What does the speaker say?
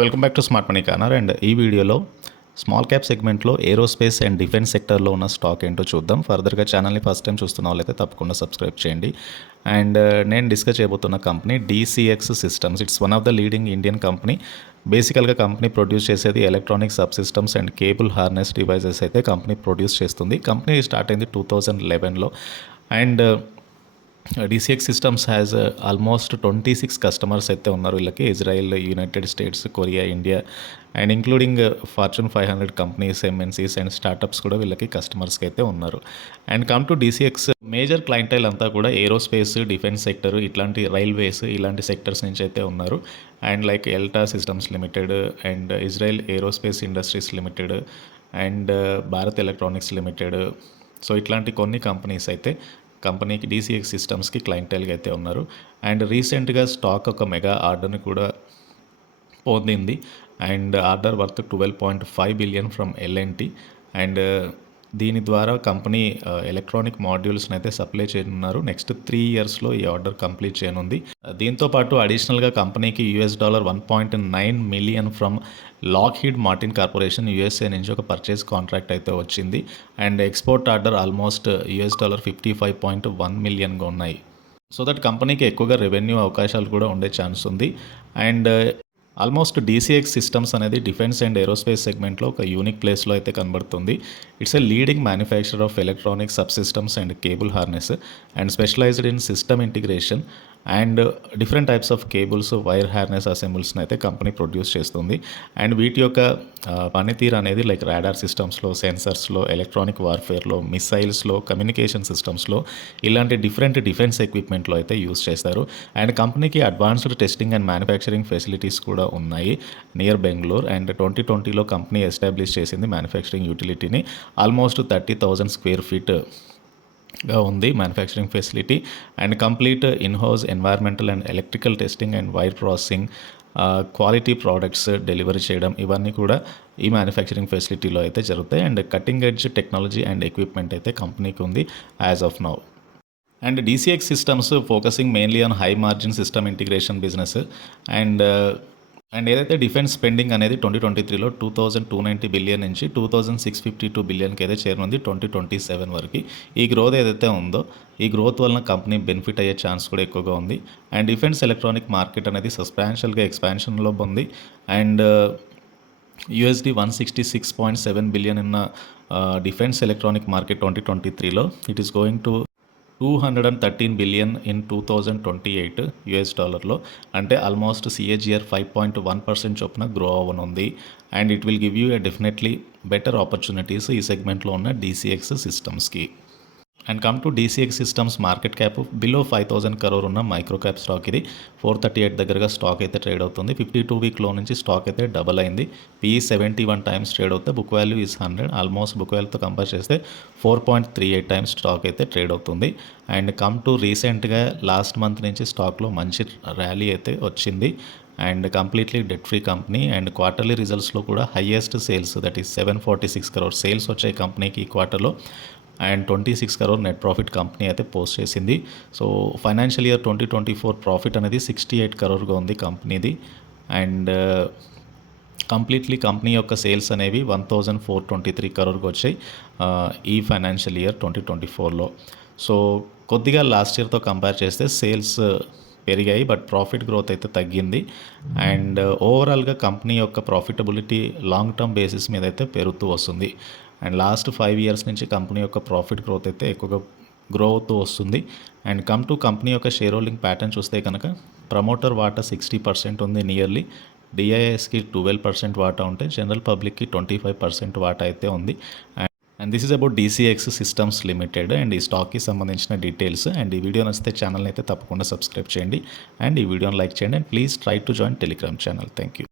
Welcome back to smart money corner. And ఈ వీడియోలో small cap సెగ్మెంట్లో ఏరోస్పేస్ అండ్ డిఫెన్స్ సెక్టర్లో ఉన్న స్టాక్ ఏంటో చూద్దాం. ఫర్దర్గా ఛానల్ని ఫస్ట్ టైం చూస్తున్న వాళ్ళైతే తప్పకుండా సబ్స్క్రైబ్ చేయండి. అండ్ నేను డిస్కస్ చేయబోతున్న company DCX systems. It's one of the leading Indian company. బేసికల్గా కంపెనీ ప్రొడ్యూస్ చేసేది electronic sub systems and cable harness devices అయితే కంపెనీ ప్రొడ్యూస్ చేస్తుంది. కంపెనీ స్టార్ట్ అయింది 2011లో. And DCX systems has almost 26 customers అయితే ఉన్నారు వీళ్ళకి. Israel, United States, Korea, India and including Fortune 500 companies, MNCs and startups కూడా వీళ్ళకి కస్టమర్స్కి అయితే ఉన్నారు. And come to DCX major clientele అంతా కూడా ఏరోస్పేస్, డిఫెన్స్ సెక్టర్, ఇట్లాంటి రైల్వేస్, ఇలాంటి సెక్టర్స్ నుంచి అయితే ఉన్నారు. And like Elta systems limited and Israel aerospace industries limited and Bharat electronics limited. So ఇట్లాంటి కొన్ని కంపెనీస్ అయితే కంపెనీకి DCX సిస్టమ్స్కి క్లయింటైల్గా అయితే ఉన్నారు. అండ్ రీసెంట్గా స్టాక్ ఒక మెగా ఆర్డర్ని కూడా పొందింది. And order worth 12.5 billion from L&T. And దీని ద్వారా కంపెనీ ఎలక్ట్రానిక్ మాడ్యూల్స్ని అయితే సప్లై చేయనున్నారు. నెక్స్ట్ 3 ఇయర్స్లో ఈ ఆర్డర్ కంప్లీట్ చేయనుంది. దీంతో పాటు అడిషనల్గా కంపెనీకి $1.9 million from Lockheed Martin corporation USA నుంచి ఒక పర్చేస్ కాంట్రాక్ట్ అయితే వచ్చింది. అండ్ ఎక్స్పోర్ట్ ఆర్డర్ ఆల్మోస్ట్ $55.1 మిలియన్గా ఉన్నాయి. సో దట్ కంపెనీకి ఎక్కువగా రెవెన్యూ అవకాశాలు కూడా ఉండే ఛాన్స్ ఉంది. అండ్ ఆల్మోస్ట్ DCX సిస్టమ్స్ అనేది డిఫెన్స్ అండ్ ఏరోస్పేస్ సెగ్మెంట్లో ఒక యూనిక్ ప్లేస్లో అయితే కనబడుతుంది. It's a leading manufacturer of electronic sub systems and cable harness and specialised in system integration and different types of cables, wire harness అసెంబుల్స్ని అయితే company produce చేస్తుంది. And వీటి యొక్క పనితీరు అనేది లైక్ రాడార్ సిస్టమ్స్లో, సెన్సర్స్లో, ఎలక్ట్రానిక్ వార్ఫేర్లో, మిసైల్స్లో, కమ్యూనికేషన్ సిస్టమ్స్లో, ఇలాంటి డిఫరెంట్ డిఫెన్స్ ఎక్విప్మెంట్లో అయితే యూస్ చేస్తారు. అండ్ కంపెనీకి advanced testing and manufacturing facilities కూడా ఉన్నాయి నియర్ బెంగళూరు. అండ్ 2020లో కంపెనీ ఎస్టాబ్లిష్ చేసింది మ్యానుఫ్యాక్చరింగ్ యూటిలిటీని. ఆల్మోస్ట్ 30,000 స్క్వేర్ ఫీట్ గా ఉంది manufacturing facility. And complete in house environmental and electrical testing and wire processing, quality products delivery చేయడం, ఇవన్నీ కూడా ఈ మ్యానుఫ్యాక్చరింగ్ ఫెసిలిటీలో అయితే జరుగుతాయి. And cutting edge technology and equipment అయితే కంపెనీకి ఉంది as of now. And DCX systems focusing mainly on high margin system integration business. And ఏదైతే డిఫెన్స్ స్పెండింగ్ అనేది 2023లో 2,290 బిలియన్ నుంచి 2,652 బిలియన్కి అయితే చేరనుంది 2027 వరకు. ఈ గ్రోత్ ఏదైతే ఉందో ఈ గ్రోత్ వలన కంపెనీ బెనిఫిట్ అయ్యే ఛాన్స్ కూడా ఎక్కువగా ఉంది. అండ్ డిఫెన్స్ ఎలక్ట్రానిక్ మార్కెట్ అనేది సబ్స్టాన్షియల్గా ఎక్స్పాన్షన్లో ఉంది. అండ్ $166.7 బిలియన్ ఉన్న డిఫెన్స్ ఎలక్ట్రానిక్ మార్కెట్ 2023లో it is going to 213 billion in 2028 అంటే ఆల్మోస్ట్ CAGR 5.1% చొప్పున గ్రో అవ్వనుంది. And it will give you a definitely better opportunities ఈ సెగ్మెంట్లో ఉన్న DCX సిస్టమ్స్కి. And come to DCX systems market cap below 5,000 crore ఉన్న micro cap stock. ఇది 438 దగ్గరగా స్టాక్ అయితే ట్రేడ్ అవుతుంది. 52 వీక్లో నుంచి స్టాక్ అయితే డబల్ అయింది. PE 71 టైమ్స్ ట్రేడ్ అవుతే book value is 100. Almost book వాల్యూతో కంపేర్ చేస్తే 4.38 టైమ్స్ స్టాక్ అయితే ట్రేడ్ అవుతుంది. అండ్ కమ్ టు రీసెంట్గా లాస్ట్ మంత్ నుంచి స్టాక్లో మంచి ర్యాలీ అయితే వచ్చింది. And completely debt free company. And quarterly రిజల్ట్స్లో కూడా highest sales that is 746 crore sales వచ్చాయి కంపెనీకి ఈ క్వార్టర్లో. And 26 crore net profit company అయితే పోస్ట్ చేసింది. సో ఫైనాన్షియల్ ఇయర్ 2024 ప్రాఫిట్ అనేది 68 crore ఉంది కంపెనీది. అండ్ కంప్లీట్లీ కంపెనీ యొక్క సేల్స్ అనేవి 1,423 crore వచ్చాయి ఈ ఫైనాన్షియల్ ఇయర్ 2024లో. సో కొద్దిగా లాస్ట్ ఇయర్తో కంపేర్ చేస్తే సేల్స్ పెరిగాయి, బట్ ప్రాఫిట్ గ్రోత్ అయితే తగ్గింది. అండ్ ఓవరాల్గా కంపెనీ యొక్క ప్రాఫిటబిలిటీ లాంగ్ టర్మ్ బేసిస్ మీద అయితే పెరుగుతూ వస్తుంది. అండ్ లాస్ట్ 5 ఇయర్స్ నుంచి కంపెనీ యొక్క ప్రాఫిట్ గ్రోత్ అయితే ఎక్కువగా గ్రో అవుతూ వస్తుంది. అండ్ కమ్ టు కంపెనీ యొక్క షేర్ హోల్డింగ్ ప్యాటర్న్ చూస్తే కనుక ప్రమోటర్ వాటా 60% ఉంది నియర్లీ. DISకి 12% వాటా ఉంటే జనరల్ పబ్లిక్కి 25% వాటా అయితే ఉంది. And this is about DCX systems limited. And ఈ స్టాక్కి సంబంధించిన డీటెయిల్స్. అండ్ ఈ వీడియో నచ్చితే ఛానల్ని అయితే తప్పకుండా సబ్స్క్రైబ్ చేయండి. అండ్ ఈ వీడియోని లైక్ చేయండి. And please try to join Telegram channel. Thank you.